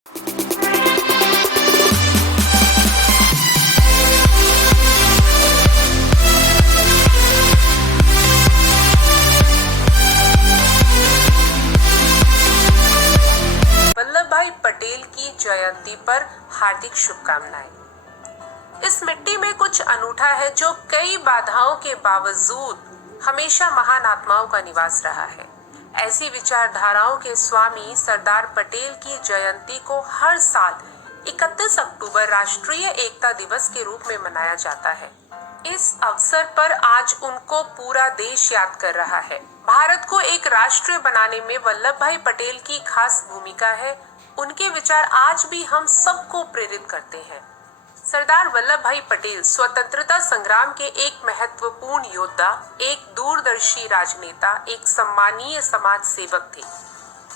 वल्लभ भाई पटेल की जयंती पर हार्दिक शुभकामनाएं। इस मिट्टी में कुछ अनूठा है जो कई बाधाओं के बावजूद हमेशा महान आत्माओं का निवास रहा है। ऐसी विचारधाराओं के स्वामी सरदार पटेल की जयंती को हर साल 31 अक्टूबर राष्ट्रीय एकता दिवस के रूप में मनाया जाता है। इस अवसर पर आज उनको पूरा देश याद कर रहा है। भारत को एक राष्ट्र बनाने में वल्लभ भाई पटेल की खास भूमिका है। उनके विचार आज भी हम सबको प्रेरित करते हैं। सरदार वल्लभ भाई पटेल स्वतंत्रता संग्राम के एक महत्वपूर्ण योद्धा, एक दूरदर्शी राजनेता, एक सम्मानीय समाज सेवक थे,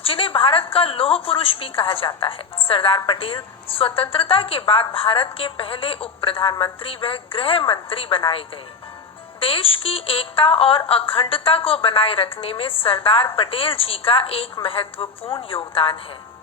जिन्हें भारत का लौह पुरुष भी कहा जाता है। सरदार पटेल स्वतंत्रता के बाद भारत के पहले उप प्रधानमंत्री व गृह मंत्री बनाए गए। देश की एकता और अखंडता को बनाए रखने में सरदार पटेल जी का एक महत्वपूर्ण योगदान है।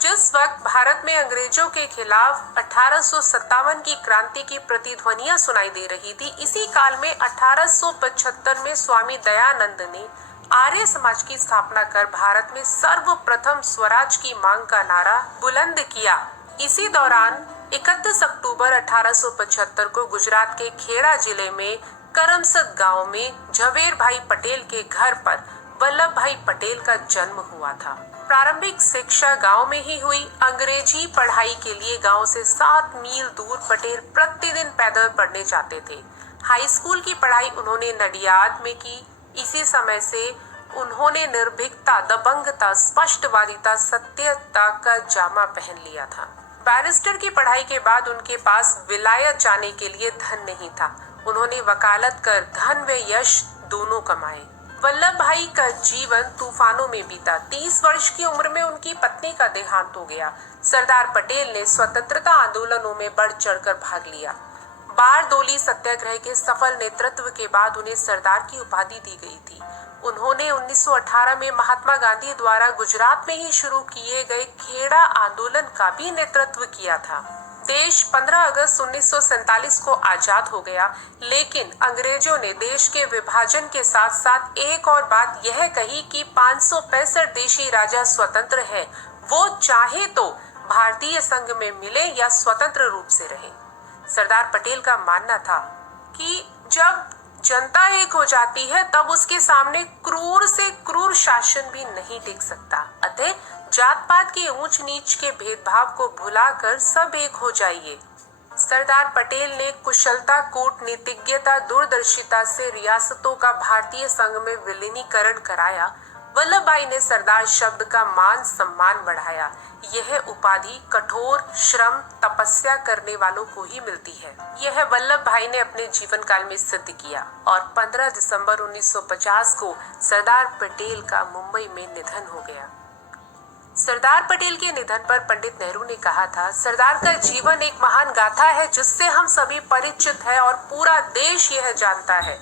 जिस वक्त भारत में अंग्रेजों के खिलाफ 1857 की क्रांति की प्रतिध्वनियां सुनाई दे रही थी, इसी काल में 1875 में स्वामी दयानंद ने आर्य समाज की स्थापना कर भारत में सर्वप्रथम स्वराज की मांग का नारा बुलंद किया। इसी दौरान 31 अक्टूबर 1875 को गुजरात के खेड़ा जिले में करमसद गांव में झवेर भाई पटेल के घर पर वल्लभ भाई पटेल का जन्म हुआ था। प्रारंभिक शिक्षा गांव में ही हुई। अंग्रेजी पढ़ाई के लिए गांव से 7 मील दूर पटेल प्रतिदिन पैदल पढ़ने जाते थे। हाई स्कूल की पढ़ाई उन्होंने नडियाद में की। इसी समय से उन्होंने निर्भीकता, दबंगता, स्पष्टवादिता, सत्यता का जामा पहन लिया था। बैरिस्टर की पढ़ाई के बाद उनके पास विलायत जाने के लिए धन नहीं था। उन्होंने वकालत कर धन व यश दोनों कमाए। वल्लभ भाई का जीवन तूफानों में बीता। 30 वर्ष की उम्र में उनकी पत्नी का देहांत हो गया। सरदार पटेल ने स्वतंत्रता आंदोलनों में बढ़ चढ़कर भाग लिया। बारडोली सत्याग्रह के सफल नेतृत्व के बाद उन्हें सरदार की उपाधि दी गई थी। उन्होंने 1918 में महात्मा गांधी द्वारा गुजरात में ही शुरू किए गए खेड़ा आंदोलन का भी नेतृत्व किया था। देश 15 अगस्त 1947 को आजाद हो गया, लेकिन अंग्रेजों ने देश के विभाजन के साथ साथ एक और बात यह कही कि 565 देशी राजा स्वतंत्र है, वो चाहे तो भारतीय संघ में मिले या स्वतंत्र रूप से रहे। सरदार पटेल का मानना था कि जब जनता एक हो जाती है तब उसके सामने क्रूर से क्रूर शासन भी नहीं टिक सकता। अतः जात पात के ऊंच नीच के भेदभाव को भुलाकर सब एक हो जाइए। सरदार पटेल ने कुशलता, कूटनीतिज्ञता, दूरदर्शिता से रियासतों का भारतीय संघ में विलीनीकरण कराया। वल्लभ भाई ने सरदार शब्द का मान सम्मान बढ़ाया। यह उपाधि कठोर श्रम, तपस्या करने वालों को ही मिलती है। यह वल्लभ भाई ने अपने जीवन काल में सिद्ध किया और 15 दिसंबर 1950 को सरदार पटेल का मुंबई में निधन हो गया। सरदार पटेल के निधन पर पंडित नेहरू ने कहा था, सरदार का जीवन एक महान गाथा है जिससे हम सभी परिचित हैं और पूरा देश यह जानता है।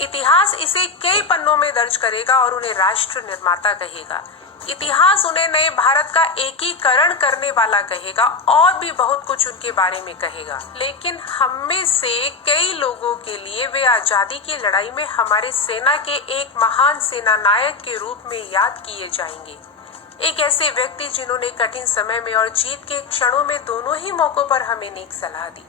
इतिहास इसे कई पन्नों में दर्ज करेगा और उन्हें राष्ट्र निर्माता कहेगा। इतिहास उन्हें नए भारत का एकीकरण करने वाला कहेगा और भी बहुत कुछ उनके बारे में कहेगा। लेकिन हम में से कई लोगों के लिए वे आजादी की लड़ाई में हमारे सेना के एक महान सेना नायक के रूप में याद किए जाएंगे। एक ऐसे व्यक्ति जिन्होंने कठिन समय में और जीत के क्षणों में दोनों ही मौकों पर हमें नेक सलाह दी।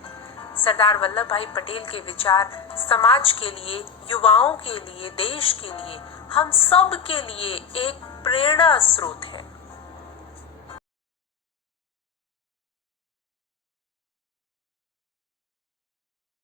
सरदार वल्लभ भाई पटेल के विचार समाज के लिए, युवाओं के लिए, देश के लिए, हम सब के लिए एक प्रेरणा स्रोत है।